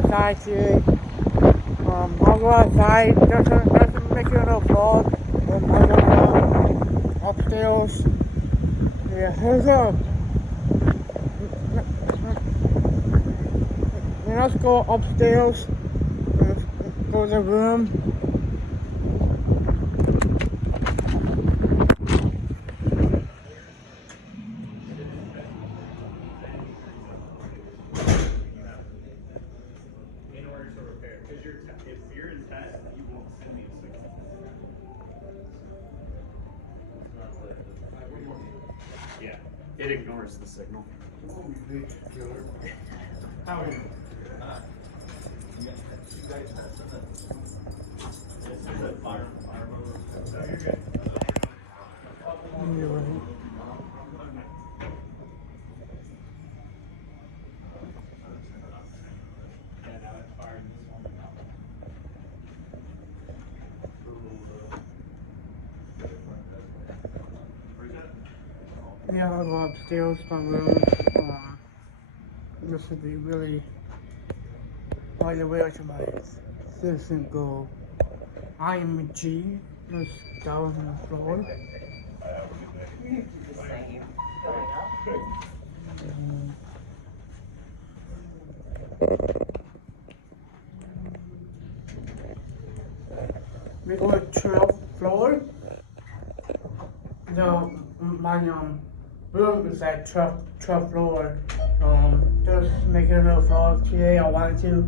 outside today. I'll go outside, doesn't make it no fog. I'll go upstairs. Yeah, here's let's go upstairs. Let's go to the room. If you're in test, you won't send me a signal. Yeah, it ignores the signal. How are you? You guys have something. This is a fire motor. No, you're good. Yeah, I'll go upstairs to my room. This would be really all the way to my citizen goal. I am a G, just down on the floor. The same. We go to 12th floor. My room is at 12th floor. Just making a little vlog today. I wanted to.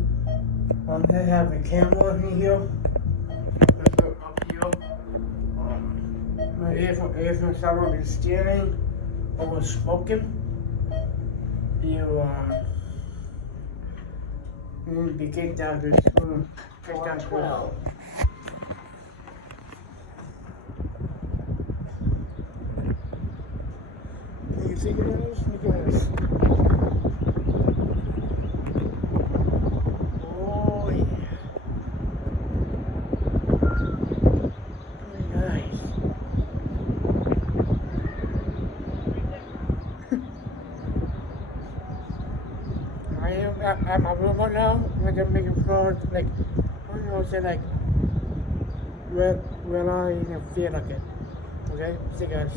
They have a camera in here. Let's go up here. My earphone someone is stealing or was smoking. You need to be kicked out of this room. Kicked out of 12. You see guys? Look at this. Oh yeah. Very nice. I am at my room right now. I'm gonna make a floor like I don't know, say like where I feel like it. Okay? See you guys.